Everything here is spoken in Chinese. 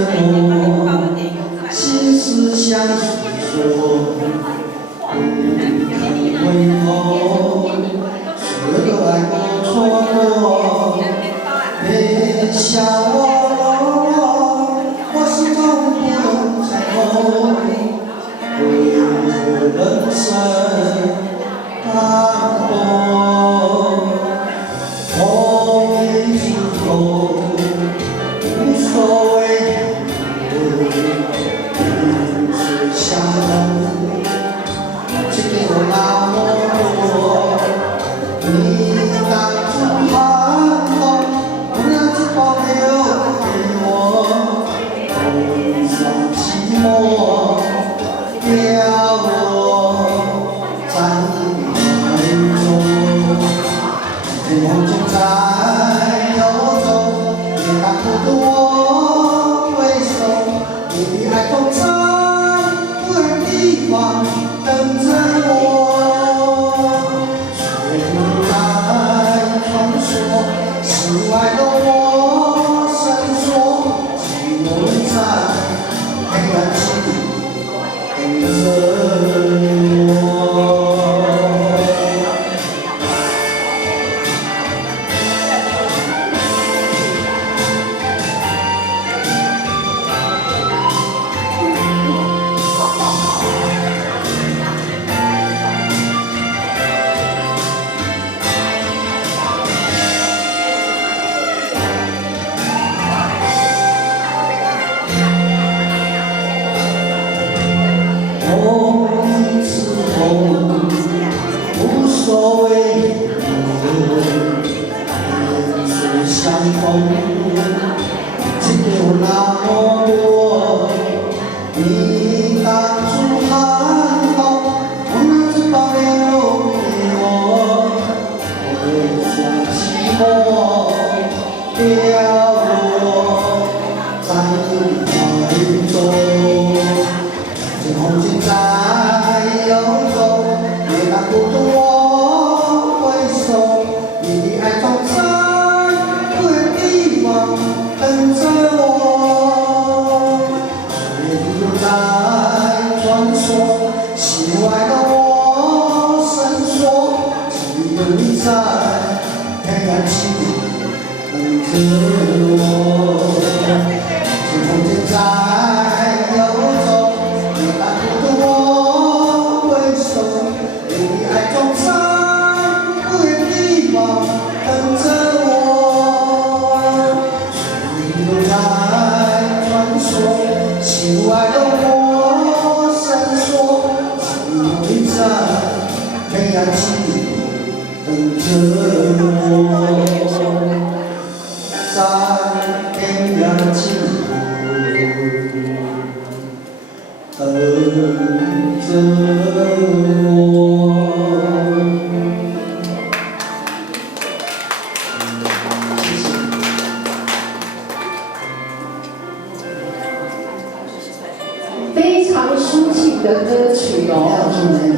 么，心事相说，回头，所有爱过错过，别笑我始终不能猜透，为何人生淡薄，回之后无所谓。相逢，只给我那么多。你当初寒冬，不能只保留给我，风霜寂寞，凋落在你怀中。天空中在游走，也当不懂我为首，你的爱中在。地方等着我，却不再传说。世外的我闪烁，寂寞在黑暗中等着我。无所谓，彼此相逢，只给我那么多。你当初寒冬，不能只保留给我，风霜寂寞，凋落在你怀中。天空间在游走，也当不懂我为首。你的爱总在不远地方等着我，岁月在传说，心外的我闪烁，只有你在黑暗中等着我。天空间在游走。等着我，水流在传说，心外的我闪烁，只有你在黑暗中等着我，在天涯尽头等着我。非常抒情的歌曲哦。